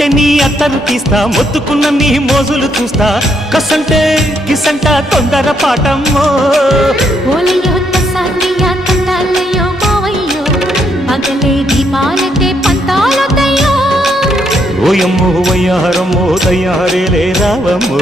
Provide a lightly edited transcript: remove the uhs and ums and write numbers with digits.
ముద్దుకుంటే నీ అత్తరు తీస్తా మొత్తుకున్న నీ మోజులు చూస్తా కసంటే కిసంట తొందర పాటమ్మో ఓలయ్యో తసానియా తండాలయ్యో మావయ్యో పగలే దీపాలకే పంతాలొద్దయ్యో ఓయమ్మో వయ్యారమ్మో తయ్యారేలే రావమ్మో